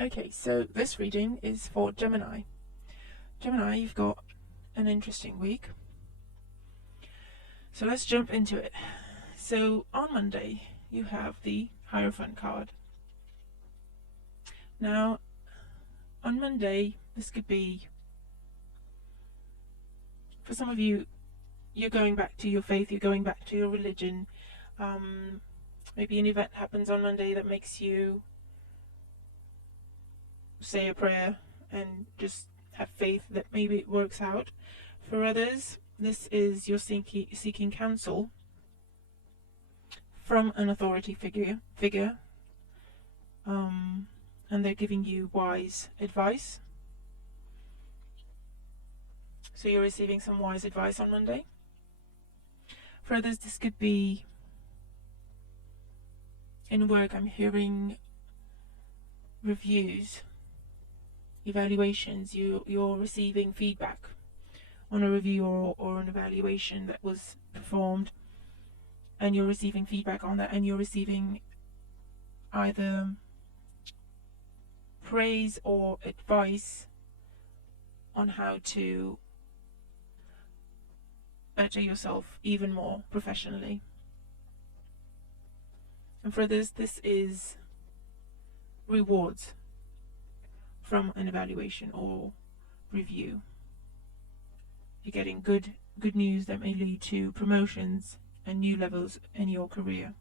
Okay, so this reading is for Gemini. Gemini, you've got an interesting week. So let's jump into it. So on Monday, you have the Hierophant card. Now, on Monday, this could be, for some of you, you're going back to your faith, you're going back to your religion. Maybe an event happens on Monday that makes you say a prayer and just have faith that maybe it works out. For others, this is you're seeking counsel from an authority figure, and they're giving you wise advice. So you're receiving some wise advice on Monday. For others, this could be in work. I'm hearing reviews, evaluations. You're receiving feedback on a review or an evaluation that was performed, and you're receiving feedback on that, and you're receiving either praise or advice on how to better yourself even more professionally. And for others, this is rewards from an evaluation or review. You're getting good news that may lead to promotions and new levels in your career.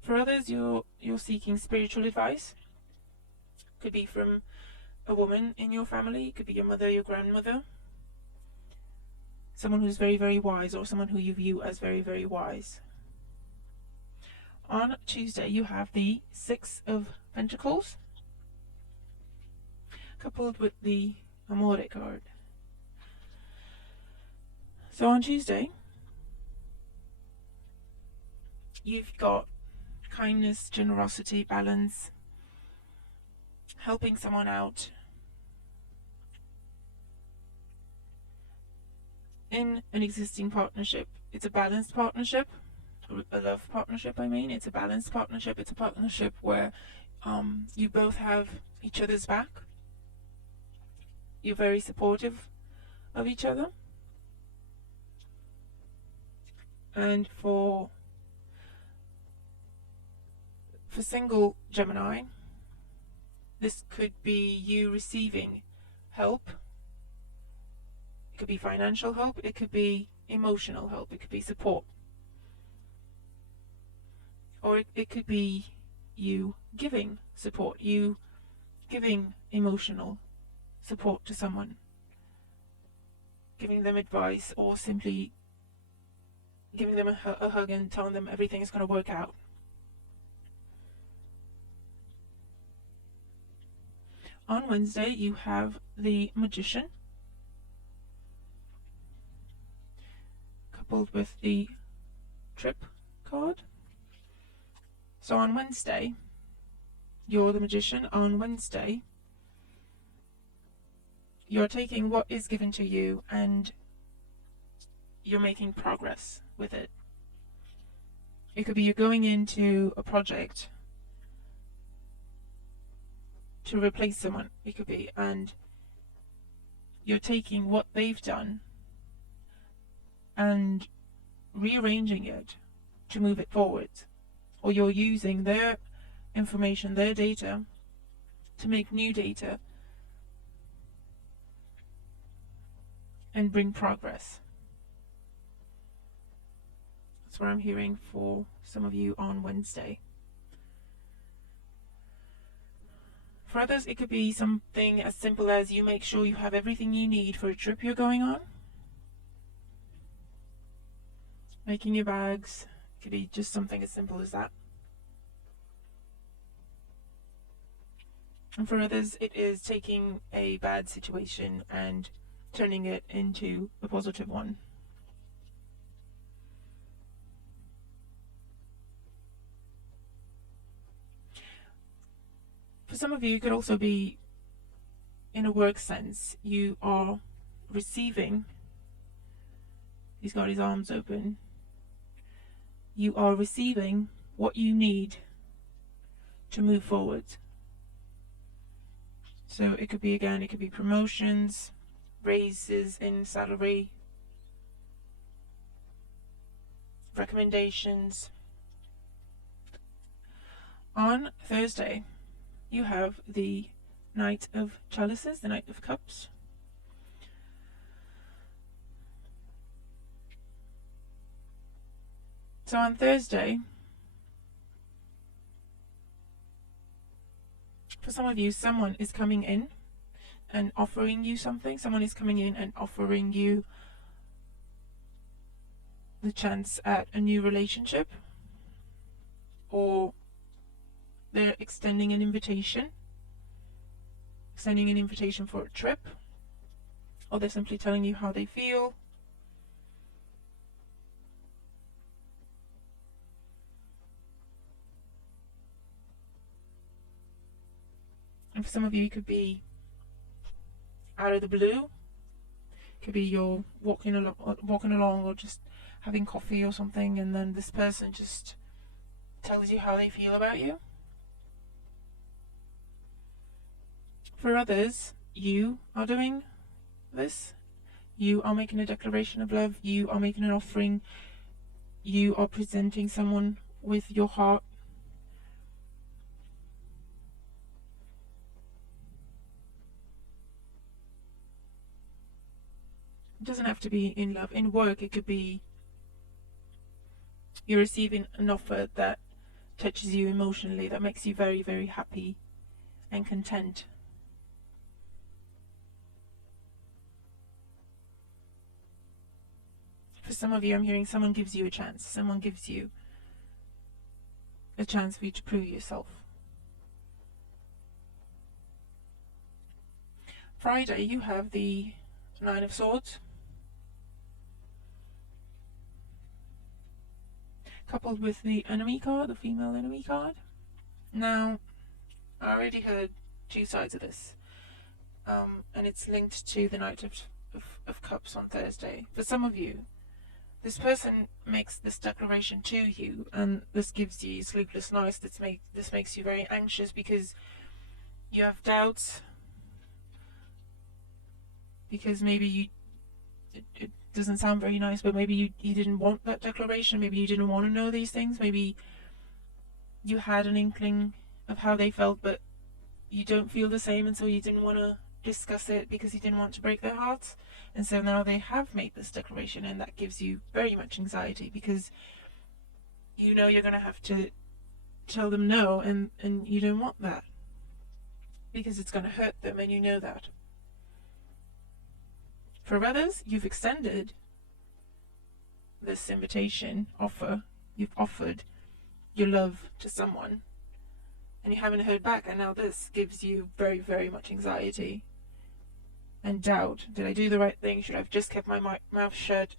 For others, you're seeking spiritual advice. Could be from a woman in your family, it could be your mother, your grandmother, someone who's very, very wise, or someone who you view as very, very wise. On Tuesday, you have the Six of Pentacles, coupled with the mAoney card. So on Tuesday, you've got kindness, generosity, balance, helping someone out in an existing partnership. It's a balanced partnership, a love partnership. It's a balanced partnership. It's a partnership where you both have each other's back. You're very supportive of each other. And for single Gemini, this could be you receiving help. It could be financial help, it could be emotional help, it could be support. Or it could be you giving support, you giving emotional support to someone, giving them advice, or simply giving them a hug and telling them everything is going to work out. On Wednesday, you have the Magician, coupled with the Trip card. So on Wednesday, you're the Magician. On Wednesday, you're taking what is given to you and you're making progress with it. It could be you're going into a project to replace someone, it could be, and you're taking what they've done and rearranging it to move it forward, or you're using their information, their data, to make new data and bring progress. That's what I'm hearing for some of you on Wednesday. For others, it could be something as simple as you make sure you have everything you need for a trip you're going on. Making your bags, it could be just something as simple as that. And for others, it is taking a bad situation and turning it into a positive one. For some of you, it could also be in a work sense. You are receiving, he's got his arms open, you are receiving what you need to move forward. So it could be, again, it could be promotions, raises in salary, recommendations. On Thursday, you have the Knight of Chalices, the Knight of Cups. So on Thursday, for some of you, someone is coming in and offering you something. Someone is coming in and offering you the chance at a new relationship, or they're extending an invitation for a trip, or they're simply telling you how they feel. And for some of you, it could be out of the blue. It could be you're walking along or just having coffee or something, and then this person just tells you how they feel about you. For others, you are doing this. You are making a declaration of love. You are making an offering. You are presenting someone with your heart. It doesn't have to be in love. In work, it could be you're receiving an offer that touches you emotionally, that makes you very, very happy and content. For some of you, I'm hearing someone gives you a chance. Someone gives you a chance for you to prove yourself. Friday, you have the Nine of Swords, coupled with the enemy card, the female enemy card. Now, I already heard two sides of this, and it's linked to the Knight of Cups on Thursday. For some of you, this person makes this declaration to you, and this gives you sleepless nights. This makes you very anxious because you have doubts, because maybe it doesn't sound very nice, but maybe you didn't want that declaration. Maybe you didn't want to know these things. Maybe you had an inkling of how they felt, but you don't feel the same, and so you didn't want to discuss it because you didn't want to break their hearts. And so now they have made this declaration, and that gives you very much anxiety because you know you're going to have to tell them no, and you don't want that because it's going to hurt them, and you know that. For others, you've extended this invitation offer. You've offered your love to someone and you haven't heard back, and now this gives you very, very much anxiety and doubt. Did I do the right thing? Should I have just kept my mouth shut?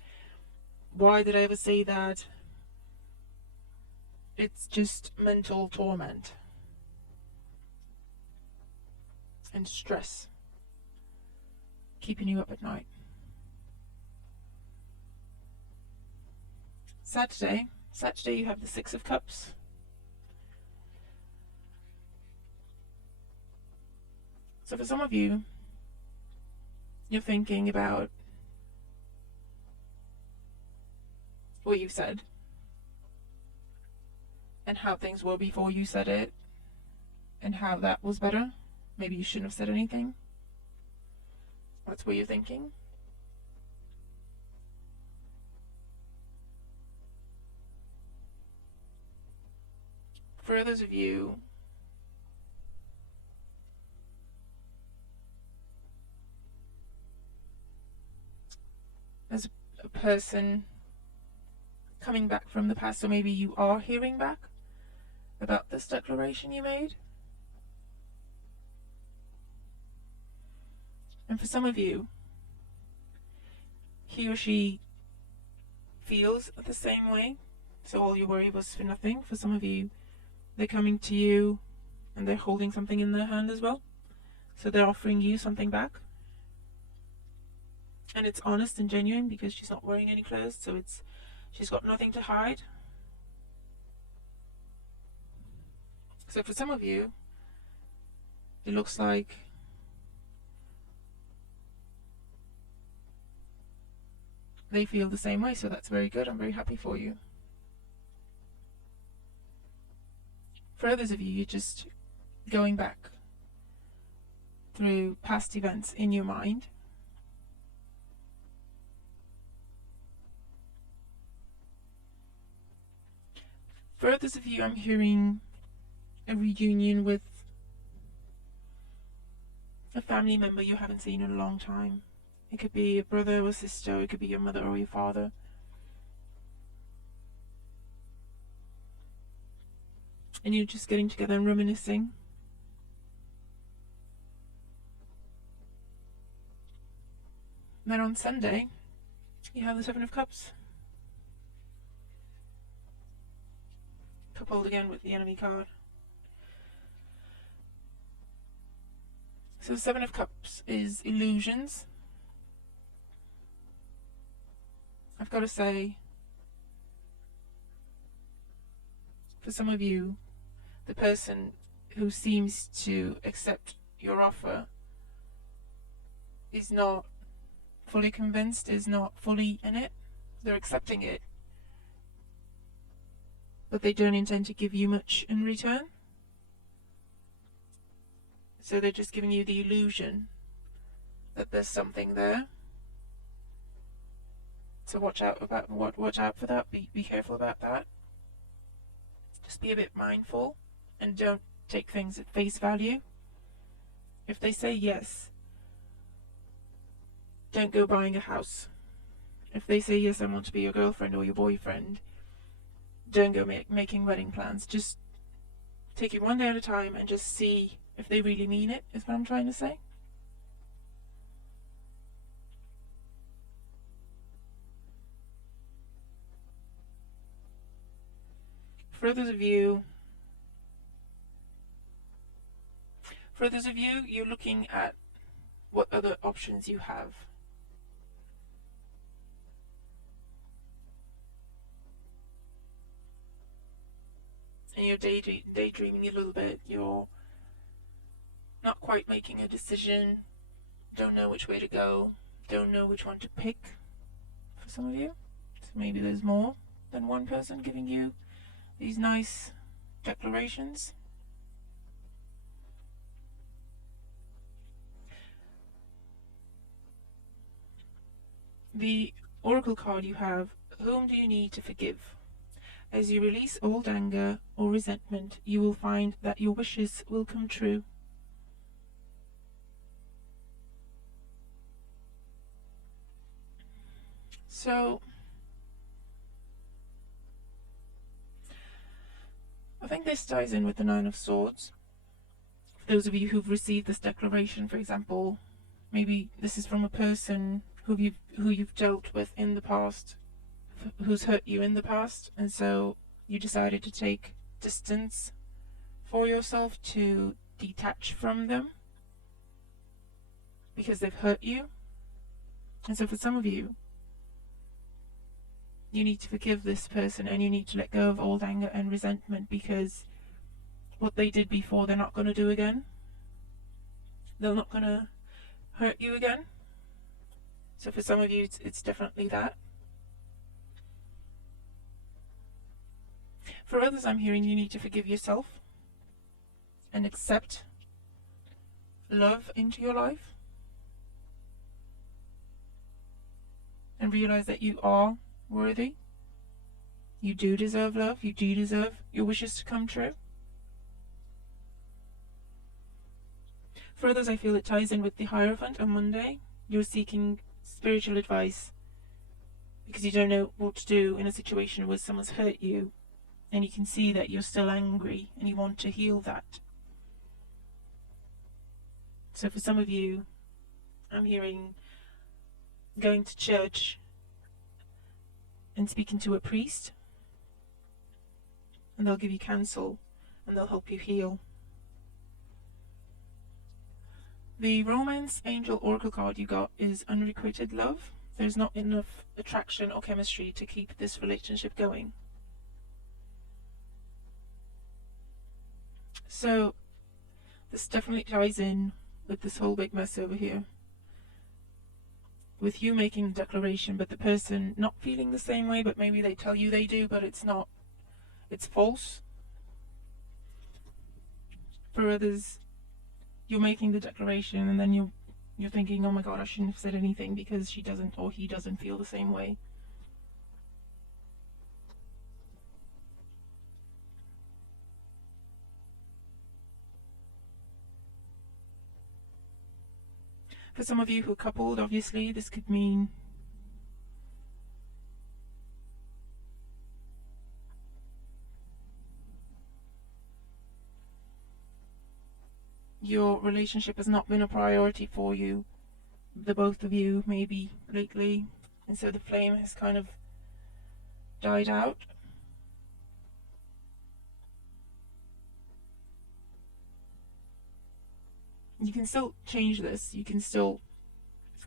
Why did I ever say that? It's just mental torment and stress keeping you up at night. Saturday, you have the Six of Cups. So for some of you, you're thinking about what you said and how things were before you said it and how that was better. Maybe you shouldn't have said anything. That's what you're thinking. For others of you, as a person coming back from the past, or maybe you are hearing back about this declaration you made. And for some of you, he or she feels the same way, so all your worry was for nothing. For some of you, they're coming to you and they're holding something in their hand as well, so they're offering you something back, and it's honest and genuine because she's not wearing any clothes, so she's got nothing to hide. So for some of you, it looks like they feel the same way, so that's very good. I'm very happy for you. For others of you, you're just going back through past events in your mind. For others of you, I'm hearing a reunion with a family member you haven't seen in a long time. It could be a brother or sister, it could be your mother or your father. And you're just getting together and reminiscing. And then on Sunday, you have the Seven of Cups. Coupled again with the enemy card. So the Seven of Cups is illusions. I've got to say, for some of you, the person who seems to accept your offer is not fully convinced, is not fully in it. They're accepting it, but they don't intend to give you much in return. So they're just giving you the illusion that there's something there. So watch out for that. Be careful about that. Just be a bit mindful and don't take things at face value. If they say yes, don't go buying a house. If they say yes, I want to be your girlfriend or your boyfriend, don't go making wedding plans. Just take it one day at a time and just see if they really mean it, is what I'm trying to say. For others of you, you're looking at what other options you have. And you're daydreaming a little bit. You're not quite making a decision. Don't know which way to go. Don't know which one to pick for some of you. So maybe there's more than one person giving you these nice declarations. The oracle card you have, whom do you need to forgive? As you release old anger or resentment, you will find that your wishes will come true. So, I think this ties in with the Nine of Swords. For those of you who've received this declaration, for example, maybe this is from a person who you've dealt with in the past, who's hurt you in the past, and so you decided to take distance for yourself, to detach from them because they've hurt you. And so for some of you, you need to forgive this person and you need to let go of old anger and resentment, because what they did before, they're not going to do again. They're not going to hurt you again. So for some of you, it's definitely that. For others, I'm hearing you need to forgive yourself and accept love into your life and realize that you are worthy. You do deserve love. You do deserve your wishes to come true. For others, I feel it ties in with the Hierophant on Monday. You're seeking spiritual advice because you don't know what to do in a situation where someone's hurt you and you can see that you're still angry and you want to heal that. So for some of you, I'm hearing going to church and speaking to a priest, and they'll give you counsel and they'll help you heal. The Romance Angel Oracle card you got is unrequited love. There's not enough attraction or chemistry to keep this relationship going. So this definitely ties in with this whole big mess over here, with you making a declaration but the person not feeling the same way, but maybe they tell you they do, but it's not, it's false. For others, you're making the declaration and then you're thinking, oh my god, I shouldn't have said anything because she doesn't or he doesn't feel the same way. For some of you who are coupled, obviously, this could mean your relationship has not been a priority for you, the both of you, maybe lately, and so the flame has kind of died out. You can still change this. You can still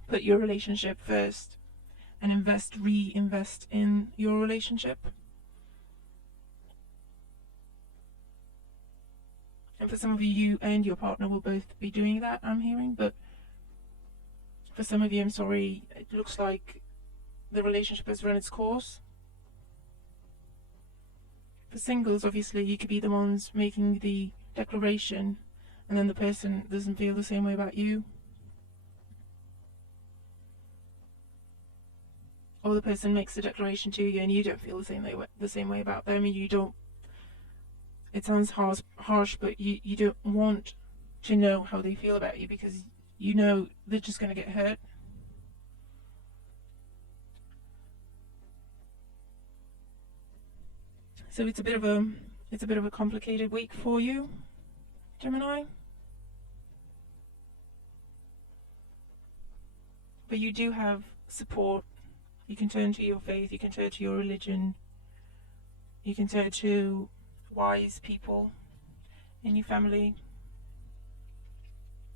put your relationship first and reinvest in your relationship. And for some of you, you and your partner will both be doing that, I'm hearing. But for some of you, I'm sorry, it looks like the relationship has run its course. For singles, obviously, you could be the ones making the declaration and then the person doesn't feel the same way about you. Or the person makes the declaration to you and you don't feel the same way about them, and you don't, it sounds harsh, but you don't want to know how they feel about you because you know they're just going to get hurt. So it's a bit of a complicated week for you, Gemini. But you do have support. You can turn to your faith, you can turn to your religion, you can turn to wise people in your family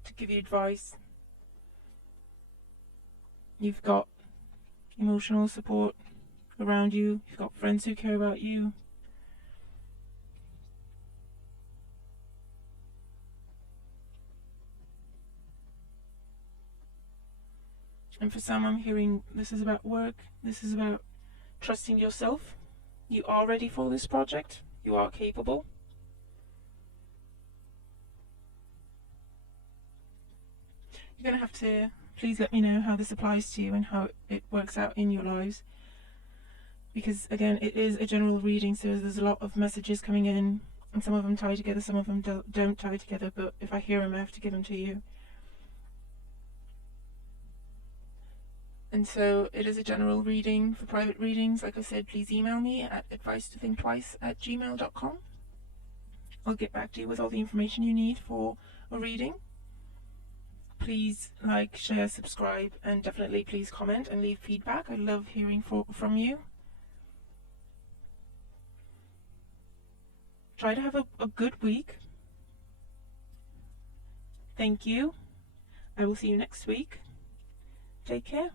to give you advice. You've got emotional support around you, you've got friends who care about you. And for some, I'm hearing this is about work, this is about trusting yourself. You are ready for this project, you are capable. You're going to have to please let me know how this applies to you and how it works out in your lives. Because again, it is a general reading, so there's a lot of messages coming in, and some of them tie together, some of them don't tie together, but if I hear them, I have to give them to you. And so it is a general reading. For private readings, like I said, please email me at advice2thinktwice@gmail.com. I'll get back to you with all the information you need for a reading. Please like, share, subscribe, and definitely please comment and leave feedback. I love hearing from you. Try to have a good week. Thank you. I will see you next week. Take care.